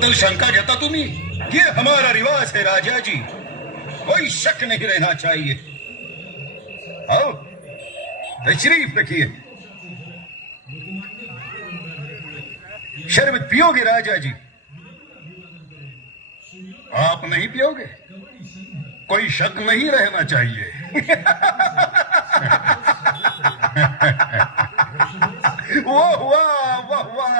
बद्दल शंका घेता तुम्ही? ये हमारा रिवाज है राजा जी, कोई शक नहीं रहना चाहिए। आओ तशरीफ रखिए। शरबत पियोगे राजा जी? आप नहीं पियोगे? कोई शक नहीं रहना चाहिए। वाह वाह वाह वाह।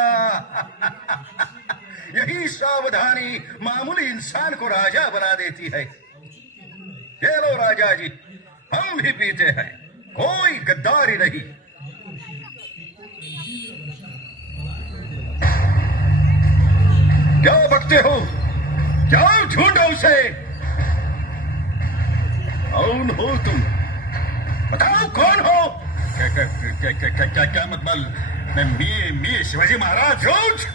यही सावधानी मामूली इंसान को राजा बना देती है। ये लो राजा जी, हम भी पीते हैं, कोई गद्दारी नहीं। क्या बकते हो? क्या ढूंढो उसे? कौन हो तुम? बताओ कौन हो? क्या मतलब? मी शिवाजी महाराज। झूठ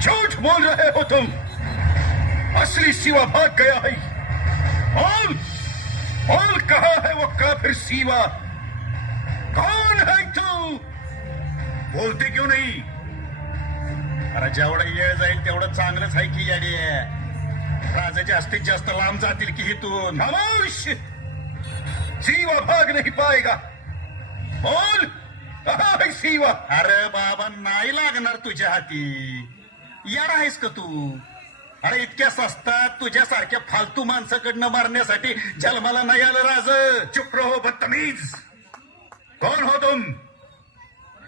झूठ बोल रहे हो तुम। असली सीवा भाग गया है। बोल बोल, कहाँ है वो काफिर सीवा? कौन है तू? बोलते क्यों नाही? अरे जेवढा येळ जाईल तेवढं चांगलंच आहे की याडे. राजा जास्तीत जास्त लांब जातील की इथून. खामोश! सीवा भाग नहीं पाएगा। बोल, कहाँ है सीवा? अरे बाबा, नाही लागणार तुझ्या हाती. यार आहेस का तू? अरे इतक्या स्वस्तात तुझ्यासारख्या फालतू माणसाकडनं मारण्यासाठी जन्माला नाही आलं राज. चुप रहो बदतमीज। कौन हो तुम?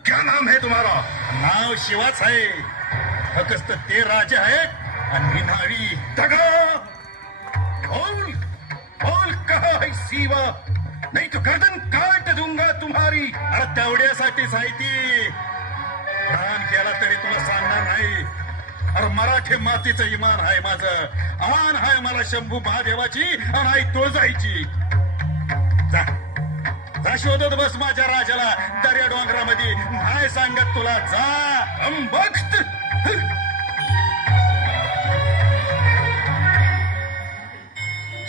क्या नाम है तुम्हारा? नाव शिवाच आहे, फक्त ते राजा आहेत आणि मी नावी. दगा! बोल बोल, कहाँ है सीवा? नहीं तो गर्दन काट दूंगा तुम्हारी। अरे तेवढ्यासाठीच आहे ती. प्राण गेला तरी तुला सांगणार नाही. अरे मराठी मातीचं इमान आहे माझं. आण आहे मला शंभू महादेवाची आणि आई तुळजाईची. जा जा, शोधत बस माझ्या राजाला दर्या डोंगरामध्ये. नाही सांगत तुला. जा. हम वक्त।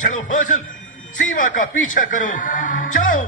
चलो फौजल, सीवा का पीछा करो, चलो।